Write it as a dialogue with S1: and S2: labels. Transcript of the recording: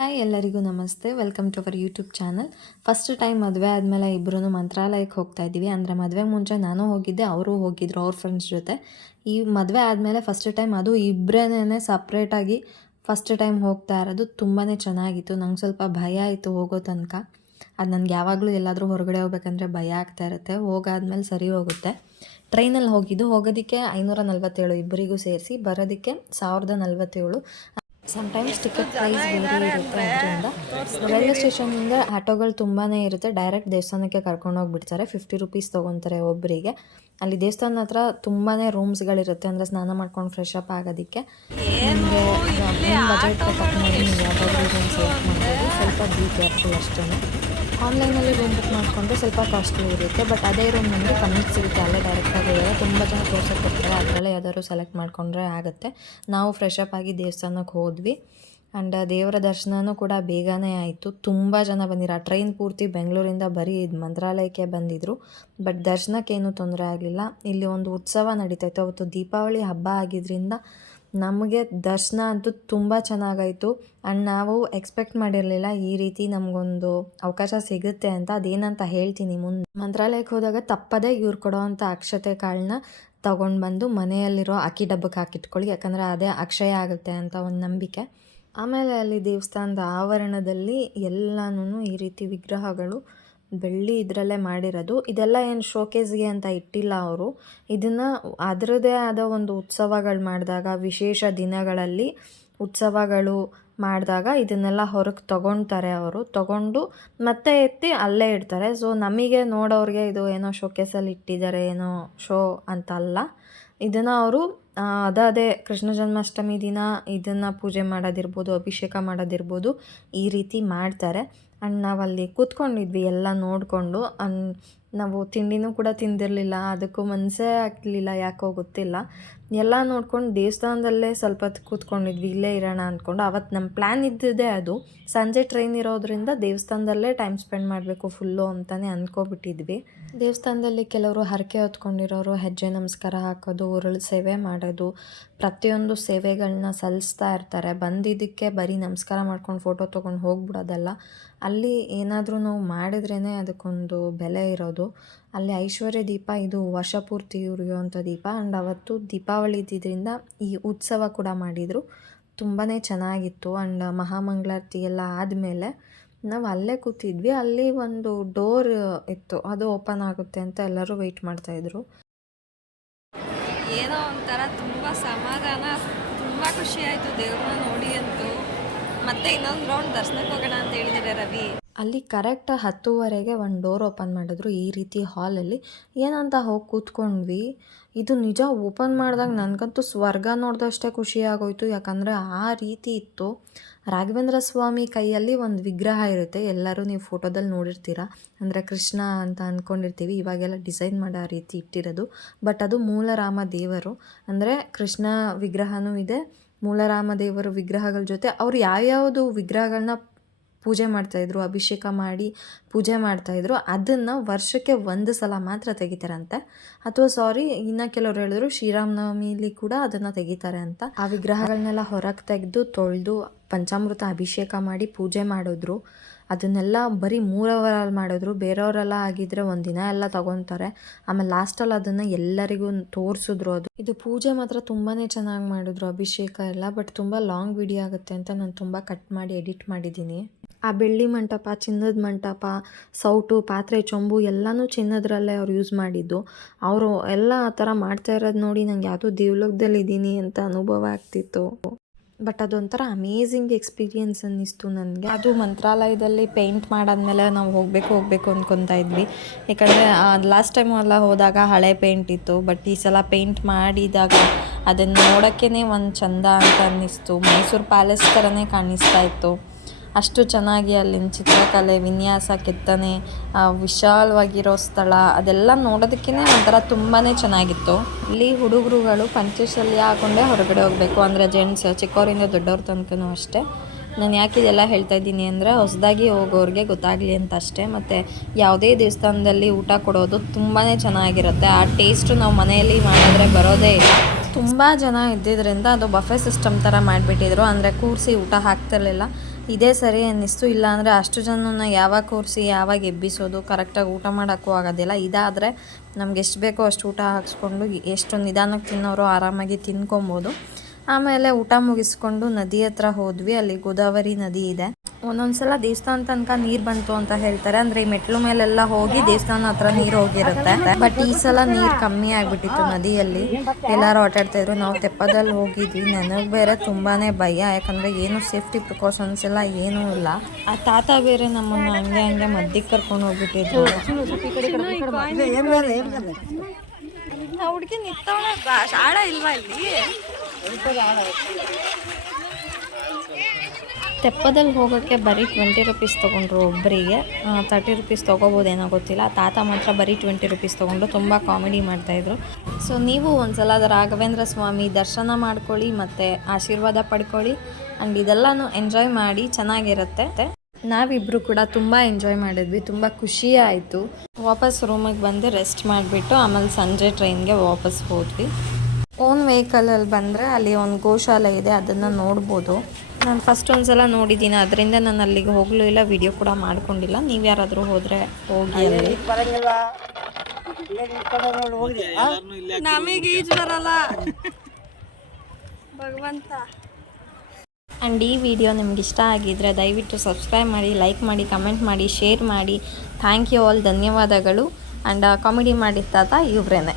S1: Hi ಎಲ್ಲರಿಗೂ ನಮಸ್ತೆ. Welcome to our YouTube channel first time ಮದುವೆ ಆದಮೇಲೆ ಇಬ್ಬರೂ ಮಂತ್ರಾಲಯಕ್ಕೆ ಹೋಗ್ತಾ ಇದ್ದೀವಿ. ಅಂದರೆ ಮದುವೆ ಮುಂಚೆ ನಾನು ಹೋಗಿದ್ದೆ, ಅವರು ಹೋಗಿದ್ರು, ಅವ್ರ ಫ್ರೆಂಡ್ಸ್ ಜೊತೆ. ಈ ಮದುವೆ ಆದಮೇಲೆ ಫಸ್ಟ್ ಟೈಮ್ ಅದು ಇಬ್ಬರೇನೇ ಸಪ್ರೇಟಾಗಿ ಫಸ್ಟ್ ಟೈಮ್ ಹೋಗ್ತಾ ಇರೋದು ತುಂಬಾ ಚೆನ್ನಾಗಿತ್ತು. ನಂಗೆ ಸ್ವಲ್ಪ ಭಯ ಆಯಿತು ಹೋಗೋ ತನಕ. ಅದು ನನಗೆ ಯಾವಾಗಲೂ ಎಲ್ಲಾದರೂ ಹೊರಗಡೆ ಹೋಗ್ಬೇಕಂದ್ರೆ ಭಯ ಆಗ್ತಾ ಇರುತ್ತೆ. ಹೋಗಾದ್ಮೇಲೆ ಸರಿ ಹೋಗುತ್ತೆ. ಟ್ರೈನಲ್ಲಿ ಹೋಗಿದ್ದು ಹೋಗೋದಕ್ಕೆ ಐನೂರ ನಲ್ವತ್ತೇಳು ಇಬ್ಬರಿಗೂ ಸೇರಿಸಿ ಬರೋದಕ್ಕೆ ಸಾವಿರದ ನಲ್ವತ್ತೇಳು. ಸಮ್ಟೈಮ್ಸ್ ಟಿಕೆಟ್ ಪ್ರೈಸ್ ಬೇರೆ ಇರುತ್ತೆ ಅದರಿಂದ ರೈಲ್ವೆ ಸ್ಟೇಷನಿಂದ ಆಟೋಗಳು ತುಂಬಾ ಇರುತ್ತೆ. ಡೈರೆಕ್ಟ್ ದೇವಸ್ಥಾನಕ್ಕೆ ಕರ್ಕೊಂಡು ಹೋಗ್ಬಿಡ್ತಾರೆ. ಫಿಫ್ಟಿ ರುಪೀಸ್ ತೊಗೊತಾರೆ ಒಬ್ಬರಿಗೆ ಅಲ್ಲಿ ದೇವಸ್ಥಾನ ಹತ್ರ ತುಂಬಾ ರೂಮ್ಸ್ಗಳಿರುತ್ತೆ. ಅಂದರೆ ಸ್ನಾನ ಮಾಡ್ಕೊಂಡು ಫ್ರೆಶ್ ಅಪ್ ಆಗೋದಕ್ಕೆ. ನಿಮಗೆ ನೀವು ಯಾವುದಾದ್ರೂ ರೂಮ್ ಸೆಲೆಕ್ಟ್ ಮಾಡ್ಬೋದು. ಸ್ವಲ್ಪ ಬಿ ಕೇರ್ಫುಲ್ ಅಷ್ಟೇ ಆನ್ಲೈನಲ್ಲಿ ರೂಮ್ ಬುಕ್ ಮಾಡಿಕೊಂಡ್ರೆ ಸ್ವಲ್ಪ ಕಾಸ್ಟ್ಲಿ ಇರುತ್ತೆ ಬಟ್ ಅದೇ ರೂಮ್ ನಮಗೆ ಕಮ್ಮಿ ಸಿಗುತ್ತೆ ಅಲ್ಲೇ ಡೈರೆಕ್ಟಾಗಿ ತುಂಬ ಜನ ತೋರ್ಸಕ್ಕೆ ಕೊಡ್ತಾರೆ, ಅದರಲ್ಲೇ ಯಾವ್ದಾದ್ರು ಸೆಲೆಕ್ಟ್ ಮಾಡಿಕೊಂಡ್ರೆ ಆಗುತ್ತೆ. ನಾವು ಫ್ರೆಶ್ ಅಪ್ ಆಗಿ ದೇವಸ್ಥಾನಕ್ಕೆ ಹೋದ್ವಿ ಆ್ಯಂಡ್ ದೇವರ ದರ್ಶನವೂ ಕೂಡ ಬೇಗನೇ ಆಯಿತು. ತುಂಬ ಜನ ಬಂದಿರೋ ಟ್ರೈನ್ ಪೂರ್ತಿ ಬೆಂಗಳೂರಿಂದ ಬರೀ ಇದು ಮಂತ್ರಾಲಯಕ್ಕೆ ಬಂದಿದ್ದರು ಬಟ್ ದರ್ಶನಕ್ಕೇನು ತೊಂದರೆ ಆಗಲಿಲ್ಲ. ಇಲ್ಲಿ ಒಂದು ಉತ್ಸವ ನಡೀತಾಯಿತ್ತು ಅವತ್ತು ದೀಪಾವಳಿ ಹಬ್ಬ ಆಗಿದ್ದರಿಂದ ನಮಗೆ ದರ್ಶನ ಅಂತೂ ತುಂಬ ಚೆನ್ನಾಗಾಯಿತು. ಆ್ಯಂಡ್ ನಾವು ಎಕ್ಸ್ಪೆಕ್ಟ್ ಮಾಡಿರಲಿಲ್ಲ ಈ ರೀತಿ ನಮಗೊಂದು ಅವಕಾಶ ಸಿಗುತ್ತೆ ಅಂತ. ಅದೇನಂತ ಹೇಳ್ತೀನಿ ಮುಂದೆ. ಮಂತ್ರಾಲಯಕ್ಕೆ ಹೋದಾಗ ತಪ್ಪದೇ ಇವ್ರು ಕೊಡೋ ಅಂಥ ಅಕ್ಷತೆ ಕಾಳನ್ನ ತಗೊಂಡು ಬಂದು ಮನೆಯಲ್ಲಿರೋ ಅಕ್ಕಿ ಡಬ್ಬಕ್ಕೆ ಹಾಕಿಟ್ಕೊಳ್ಳಿ. ಯಾಕಂದರೆ ಅದೇ ಅಕ್ಷಯ ಆಗುತ್ತೆ ಅಂತ ಒಂದು ನಂಬಿಕೆ. ಆಮೇಲೆ ಅಲ್ಲಿ ದೇವಸ್ಥಾನದ ಆವರಣದಲ್ಲಿ ಎಲ್ಲನೂ ಈ ರೀತಿ ವಿಗ್ರಹಗಳು ಬೆಳ್ಳಿ ಇದರಲ್ಲೇ ಮಾಡಿರೋದು. ಇದೆಲ್ಲ ಏನು ಶೋಕೇಸ್ಗೆ ಅಂತ ಇಟ್ಟಿಲ್ಲ ಅವರು. ಇದನ್ನು ಅದರದೇ ಆದ ಒಂದು ಉತ್ಸವಗಳು ಮಾಡಿದಾಗ, ವಿಶೇಷ ದಿನಗಳಲ್ಲಿ ಉತ್ಸವಗಳು ಮಾಡಿದಾಗ ಇದನ್ನೆಲ್ಲ ಹೊರಗೆ ತೊಗೊಳ್ತಾರೆ ಅವರು. ತಗೊಂಡು ಮತ್ತೆ ಎತ್ತಿ ಅಲ್ಲೇ ಇಡ್ತಾರೆ. ಸೊ ನಮಗೆ ನೋಡೋರಿಗೆ ಇದು ಏನೋ ಶೋಕೇಸಲ್ಲಿ ಇಟ್ಟಿದ್ದಾರೆ ಏನೋ ಶೋ ಅಂತ ಅಲ್ಲ ಇದನ್ನು ಅವರು ಅದಾದೇ ಕೃಷ್ಣ ಜನ್ಮಾಷ್ಟಮಿ ದಿನ ಇದನ್ನು ಪೂಜೆ ಮಾಡೋದಿರ್ಬೋದು, ಅಭಿಷೇಕ ಮಾಡೋದಿರ್ಬೋದು ಈ ರೀತಿ ಮಾಡ್ತಾರೆ. ಆ್ಯಂಡ್ ನಾವಲ್ಲಿ ಕೂತ್ಕೊಂಡಿದ್ವಿ ಎಲ್ಲ ನೋಡಿಕೊಂಡು ಅನ್ ನಾವು ತಿಂಡಿನೂ ಕೂಡ ತಿಂದಿರಲಿಲ್ಲ, ಅದಕ್ಕೂ ಮನಸ್ಸೇ ಆಗ್ಲಿಲ್ಲ, ಯಾಕೋ ಗೊತ್ತಿಲ್ಲ. ಎಲ್ಲ ನೋಡ್ಕೊಂಡು ದೇವಸ್ಥಾನದಲ್ಲೇ ಸ್ವಲ್ಪ ಹೊತ್ತು ಕೂತ್ಕೊಂಡಿದ್ವಿ, ಇಲ್ಲೇ ಇರೋಣ ಅಂದ್ಕೊಂಡು ಅವತ್ತು ನಮ್ಮ ಪ್ಲ್ಯಾನ್ ಇದ್ದಿದ್ದೆ ಅದು. ಸಂಜೆ ಟ್ರೈನ್ ಇರೋದ್ರಿಂದ ದೇವಸ್ಥಾನದಲ್ಲೇ ಟೈಮ್ ಸ್ಪೆಂಡ್ ಮಾಡಬೇಕು ಫುಲ್ಲು ಅಂತಲೇ ಅಂದ್ಕೊಬಿಟ್ಟಿದ್ವಿ ದೇವಸ್ಥಾನದಲ್ಲಿ ಕೆಲವರು ಹರಕೆ ಹೊತ್ಕೊಂಡಿರೋರು, ಹೆಜ್ಜೆ ನಮಸ್ಕಾರ ಹಾಕೋದು ಉರುಳು ಸೇವೆ ಮಾಡೋದು, ಪ್ರತಿಯೊಂದು ಸೇವೆಗಳನ್ನ ಸಲ್ಲಿಸ್ತಾ ಇರ್ತಾರೆ. ಬಂದಿದ್ದಕ್ಕೆ ಬರೀ ನಮಸ್ಕಾರ ಮಾಡ್ಕೊಂಡು ಫೋಟೋ ತೊಗೊಂಡು ಹೋಗ್ಬಿಡೋದಲ್ಲ. ಅಲ್ಲಿ ಏನಾದರೂ ನಾವು ಮಾಡಿದ್ರೇ ಅದಕ್ಕೊಂದು ಬೆಲೆ ಇರೋದು. ಅಲ್ಲಿ ಐಶ್ವರ್ಯ ದೀಪ, ಇದು ವರ್ಷ ಪೂರ್ತಿ ಉರಿಯುವಂಥ ದೀಪ. ಆ್ಯಂಡ್ ಅವತ್ತು ದೀಪಾವಳಿ ಇದ್ದಿದ್ದರಿಂದ ಈ ಉತ್ಸವ ಕೂಡ ಮಾಡಿದರು. ತುಂಬಾ ಚೆನ್ನಾಗಿತ್ತು. ಆ್ಯಂಡ್ ಮಹಾಮಂಗಳಾರತಿ ಎಲ್ಲ ಆದಮೇಲೆ ನಾವು ಅಲ್ಲೇ ಕೂತಿದ್ವಿ. ಅಲ್ಲಿ ಒಂದು ಡೋರ್ ಇತ್ತು. ಅದು ಓಪನ್ ಆಗುತ್ತೆ ಅಂತ ಎಲ್ಲರೂ ವೆಯ್ಟ್ ಮಾಡ್ತಾಯಿದ್ರು
S2: ಏನೋ ಒಂಥರ ತುಂಬ ಸಮಾಧಾನ, ತುಂಬ ಖುಷಿ ಆಯಿತು ದೇವ್ರನ್ನ ನೋಡಿ ಅಂತೂ. ಮತ್ತೆ ಇನ್ನೊಂದು ರೌಂಡ್ ದರ್ಶನಕ್ಕೆ ಹೋಗೋಣ ಅಂತ ಹೇಳಿದ್ದಾರೆ ರವಿ.
S1: ಅಲ್ಲಿ ಕರೆಕ್ಟ್ ಹತ್ತುವರೆಗೆ ಒಂದು ಡೋರ್ ಓಪನ್ ಮಾಡಿದ್ರು ಈ ರೀತಿ ಹಾಲಲ್ಲಿ. ಏನಂತ ಹೋಗಿ ಕೂತ್ಕೊಂಡ್ವಿ. ಇದು ನಿಜ ಓಪನ್ ಮಾಡಿದಾಗ ನನಗಂತೂ ಸ್ವರ್ಗ ನೋಡಿದಷ್ಟೇ ಖುಷಿ ಆಗೋಯ್ತು. ಯಾಕಂದರೆ ಆ ರೀತಿ ಇತ್ತು. ರಾಘವೇಂದ್ರ ಸ್ವಾಮಿ ಕೈಯಲ್ಲಿ ಒಂದು ವಿಗ್ರಹ ಇರುತ್ತೆ. ಎಲ್ಲರೂ ನೀವು ಫೋಟೋದಲ್ಲಿ ನೋಡಿರ್ತೀರ. ಅಂದರೆ ಕೃಷ್ಣ ಅಂತ ಅಂದ್ಕೊಂಡಿರ್ತೀವಿ ಇವಾಗೆಲ್ಲ ಡಿಸೈನ್ ಮಾಡೋ ಆ ರೀತಿ ಇಟ್ಟಿರೋದು. ಬಟ್ ಅದು ಮೂಲರಾಮ ದೇವರು. ಅಂದರೆ ಕೃಷ್ಣ ವಿಗ್ರಹನೂ ಇದೆ. ಮೂಲರಾಮ ದೇವರು ವಿಗ್ರಹಗಳ ಜೊತೆ ಅವ್ರು ಯಾವ್ಯಾವುದು ವಿಗ್ರಹಗಳನ್ನ ಪೂಜೆ ಮಾಡ್ತಾಯಿದ್ರು ಅಭಿಷೇಕ ಮಾಡಿ ಪೂಜೆ ಮಾಡ್ತಾಯಿದ್ರು ಅದನ್ನು ವರ್ಷಕ್ಕೆ ಒಂದು ಸಲ ಮಾತ್ರ ತೆಗಿತಾರಂತೆ. ಅಥವಾ ಸಾರಿ ಇನ್ನು ಕೆಲವರು ಹೇಳಿದ್ರು ಶ್ರೀರಾಮನವಮಿಲಿ ಕೂಡ ಅದನ್ನು ತೆಗಿತಾರೆ ಅಂತ. ಆ ವಿಗ್ರಹಗಳನ್ನೆಲ್ಲ ಹೊರಗೆ ತೆಗೆದು ತೊಳೆದು ಪಂಚಾಮೃತ ಅಭಿಷೇಕ ಮಾಡಿ ಪೂಜೆ ಮಾಡಿದ್ರು. ಅದನ್ನೆಲ್ಲ ಬರೀ ಮೂರವರಲ್ಲಿ ಮಾಡಿದ್ರು. ಬೇರೆಯವರೆಲ್ಲ ಆಗಿದ್ರೆ ಒಂದು ದಿನ ಎಲ್ಲ ತಗೊತಾರೆ. ಆಮೇಲೆ ಲಾಸ್ಟಲ್ಲಿ ಅದನ್ನು ಎಲ್ಲರಿಗೂ ತೋರಿಸಿದ್ರು ಅದು. ಇದು ಪೂಜೆ ಮಾತ್ರ ತುಂಬಾ ಚೆನ್ನಾಗಿ ಮಾಡಿದ್ರು ಅಭಿಷೇಕ ಎಲ್ಲ, ಬಟ್ ತುಂಬ ಲಾಂಗ್ ವಿಡಿಯೋ ಆಗುತ್ತೆ ಅಂತ ನಾನು ತುಂಬ ಕಟ್ ಮಾಡಿ ಎಡಿಟ್ ಮಾಡಿದ್ದೀನಿ. ಆ ಬೆಳ್ಳಿ ಮಂಟಪ, ಚಿನ್ನದ ಮಂಟಪ, ಸೌಟು, ಪಾತ್ರೆ, ಚೊಂಬು ಎಲ್ಲನೂ ಚಿನ್ನದ್ರಲ್ಲೇ ಅವ್ರು ಯೂಸ್ ಮಾಡಿದ್ದು. ಅವರು ಎಲ್ಲ ಆ ಥರ ಮಾಡ್ತಾ ಇರೋದು ನೋಡಿ ನಂಗೆ ಯಾವುದೋ ದೇವ್ಲೋಕದಲ್ಲಿ ಇದ್ದೀನಿ ಅಂತ ಅನುಭವ ಆಗ್ತಿತ್ತು. ಬಟ್ ಅದೊಂಥರ ಅಮೇಝಿಂಗ್ ಎಕ್ಸ್ಪೀರಿಯನ್ಸ್ ಅನ್ನಿಸ್ತು ನನಗೆ. ಅದು ಮಂತ್ರಾಲಯದಲ್ಲಿ ಪೇಂಟ್ ಮಾಡಾದ್ಮೇಲೆ ನಾವು ಹೋಗಬೇಕು ಹೋಗಬೇಕು ಅಂದ್ಕೊತಾ ಇದ್ವಿ. ಯಾಕಂದರೆ ಲಾಸ್ಟ್ ಟೈಮು ಎಲ್ಲ ಹೋದಾಗ ಹಳೆ ಪೇಂಟ್ ಇತ್ತು. ಬಟ್ ಈ ಸಲ ಪೇಂಟ್ ಮಾಡಿದಾಗ ಅದನ್ನು ನೋಡೋಕ್ಕೇ ಒಂದು ಚಂದ ಅಂತ ಅನ್ನಿಸ್ತು. ಮೈಸೂರು ಪ್ಯಾಲೇಸ್ ಥರನೇ ಕಾಣಿಸ್ತಾ ಇತ್ತು. ಅಷ್ಟು ಚೆನ್ನಾಗಿ ಅಲ್ಲಿನ ಚಿತ್ರಕಲೆ, ವಿನ್ಯಾಸ, ಕೆತ್ತನೆ ವಿಶಾಲವಾಗಿರೋ ಸ್ಥಳ, ಅದೆಲ್ಲ ನೋಡೋದಕ್ಕೇ ಒಂಥರ ತುಂಬಾ ಚೆನ್ನಾಗಿತ್ತು. ಇಲ್ಲಿ ಹುಡುಗರುಗಳು ಪಂಚಶಲ್ಯ ಹಾಕೊಂಡೇ ಹೊರಗಡೆ ಹೋಗಬೇಕು. ಅಂದರೆ ಜೆಂಟ್ಸ್ ಚಿಕ್ಕವರಿಂದ ದೊಡ್ಡವ್ರ ತನಕನೂ ಅಷ್ಟೇ. ನಾನು ಯಾಕೆ ಇದೆಲ್ಲ ಹೇಳ್ತಾ ಇದ್ದೀನಿ ಅಂದರೆ ಹೊಸದಾಗಿ ಹೋಗೋರಿಗೆ ಗೊತ್ತಾಗಲಿ ಅಂತ ಅಷ್ಟೇ. ಮತ್ತು ಯಾವುದೇ ದೇವಸ್ಥಾನದಲ್ಲಿ ಊಟ ಕೊಡೋದು ತುಂಬಾ ಚೆನ್ನಾಗಿರುತ್ತೆ. ಆ ಟೇಸ್ಟು ನಾವು ಮನೆಯಲ್ಲಿ ಮಾಡಿದ್ರೆ ಬರೋದೇ ಇಲ್ಲ. ತುಂಬ ಜನ ಇದ್ದಿದ್ದರಿಂದ ಅದು ಬಫೆ ಸಿಸ್ಟಮ್ ಥರ ಮಾಡಿಬಿಟ್ಟಿದ್ರು. ಅಂದರೆ ಕೂರಿಸಿ ಊಟ ಹಾಕ್ತಿರ್ಲಿಲ್ಲ. ಇದೇ ಸರಿ ಅನ್ನಿಸ್ತು. ಇಲ್ಲಾಂದರೆ ಅಷ್ಟು ಜನನ ಯಾವಾಗ ಕೂರಿಸಿ, ಯಾವಾಗ ಎಬ್ಬಿಸೋದು ಕರೆಕ್ಟಾಗಿ ಊಟ ಮಾಡೋಕ್ಕೂ ಆಗೋದಿಲ್ಲ. ಇದಾದರೆ ನಮ್ಗೆ ಎಷ್ಟು ಬೇಕೋ ಅಷ್ಟು ಊಟ ಹಾಕ್ಸ್ಕೊಂಡು ಎಷ್ಟು ನಿಧಾನಕ್ಕೆ ತಿನ್ನೋರು ಆರಾಮಾಗಿ ತಿನ್ಕೊಬೋದು. ಆಮೇಲೆ ಊಟ ಮುಗಿಸ್ಕೊಂಡು ನದಿ ಹತ್ರ ಹೋದ್ವಿ. ಅಲ್ಲಿ ಗೋದಾವರಿ ನದಿ ಇದೆ. ಒಂದೊಂದ್ಸಲ ದೇವಸ್ಥಾನ ತನಕ ನೀರು ಬಂತು ಅಂತ ಹೇಳ್ತಾರೆ. ಅಂದ್ರೆ ಈ ಮೆಟ್ಲು ಮೇಲೆಲ್ಲ ಹೋಗಿ ದೇವಸ್ಥಾನ ಹತ್ರ ನೀರು ಹೋಗಿರುತ್ತೆ. ಬಟ್ ಈ ಸಲ ನೀರು ಕಮ್ಮಿ ಆಗ್ಬಿಟ್ಟಿತ್ತು ನದಿಯಲ್ಲಿ. ಎಲ್ಲರೂ ಆಟಾಡ್ತಾ ಇದ್ರು. ನಾವು ತೆಪ್ಪದಲ್ಲಿ ಹೋಗಿದ್ವಿ. ನನಗೆ ಬೇರೆ ತುಂಬಾನೇ ಭಯ. ಯಾಕಂದ್ರೆ ಏನು ಸೇಫ್ಟಿ ಪ್ರಿಕಾಷನ್ಸ್ ಎಲ್ಲ ಏನೂ ಇಲ್ಲ. ಆ ತಾತ ಬೇರೆ ನಮ್ಮನ್ನ ಹಂಗೆ ಹಂಗೆ ಮಧ್ಯಕ್ಕೆ ಕರ್ಕೊಂಡು ಹೋಗ್ಬಿಟ್ಟಿದ್ರು.
S2: ಹುಡುಗಿ ನಿಂತವಳ ಇಲ್ವಾ ಇಲ್ಲಿ?
S1: ತೆಪ್ಪದಲ್ಲಿ ಹೋಗೋಕ್ಕೆ ಬರೀ ಟ್ವೆಂಟಿ ರುಪೀಸ್ ತೊಗೊಂಡ್ರು ಒಬ್ಬರಿಗೆ ತರ್ಟಿ ರುಪೀಸ್ ತೊಗೋಬೋದೇನೋ ಗೊತ್ತಿಲ್ಲ. ತಾತ ಮಾತ್ರ ಬರೀ ಟ್ವೆಂಟಿ ರುಪೀಸ್ ತೊಗೊಂಡು ತುಂಬ ಕಾಮಿಡಿ ಮಾಡ್ತಾಯಿದ್ರು. ಸೊ ನೀವು ಒಂದ್ಸಲ ರಾಘವೇಂದ್ರ ಸ್ವಾಮಿ ದರ್ಶನ ಮಾಡ್ಕೊಳ್ಳಿ ಮತ್ತು ಆಶೀರ್ವಾದ ಪಡ್ಕೊಳ್ಳಿ. ಆ್ಯಂಡ್ ಇದೆಲ್ಲನೂ ಎಂಜಾಯ್ ಮಾಡಿ ಚೆನ್ನಾಗಿರುತ್ತೆ. ನಾವಿಬ್ಬರು ಕೂಡ ತುಂಬ ಎಂಜಾಯ್ ಮಾಡಿದ್ವಿ. ತುಂಬ ಖುಷಿ ಆಯಿತು ವಾಪಸ್ ರೂಮಿಗೆ ಬಂದು ರೆಸ್ಟ್ ಮಾಡಿಬಿಟ್ಟು ಆಮೇಲೆ ಸಂಜೆ ಟ್ರೈನ್ಗೆ ವಾಪಸ್ ಹೋದ್ವಿ. ಓನ್ ವೆಹಿಕಲಲ್ಲಿ ಬಂದರೆ ಅಲ್ಲಿ ಒಂದು ಗೋಶಾಲೆ ಇದೆ, ಅದನ್ನು ನೋಡ್ಬೋದು. ನಾನು ಫಸ್ಟ್ ಒಂದು ಸಲ ನೋಡಿದ್ದೀನಿ ಅದರಿಂದ ನಾನು ಅಲ್ಲಿಗೆ ಹೋಗಲೂ ಇಲ್ಲ ವಿಡಿಯೋ ಕೂಡ ಮಾಡ್ಕೊಂಡಿಲ್ಲ. ನೀವು ಯಾರಾದರೂ ಹೋದರೆ ಹೋಗಿ. ಅಲ್ಲಿ
S2: ನಮಗೆ ಈಜು ಬರಲ್ಲ. ಭಗವಂತ.
S1: ಆ್ಯಂಡ್ ಈ ವಿಡಿಯೋ ನಿಮ್ಗೆ ಇಷ್ಟ ಆಗಿದ್ರೆ ದಯವಿಟ್ಟು ಸಬ್ಸ್ಕ್ರೈಬ್ ಮಾಡಿ ಲೈಕ್ ಮಾಡಿ ಕಮೆಂಟ್ ಮಾಡಿ ಶೇರ್ ಮಾಡಿ. ಥ್ಯಾಂಕ್ ಯು ಆಲ್ ಧನ್ಯವಾದಗಳು. ಆ್ಯಂಡ್ ಕಾಮಿಡಿ ಮಾಡಿದ ತಾತ ಇವರೇನೆ.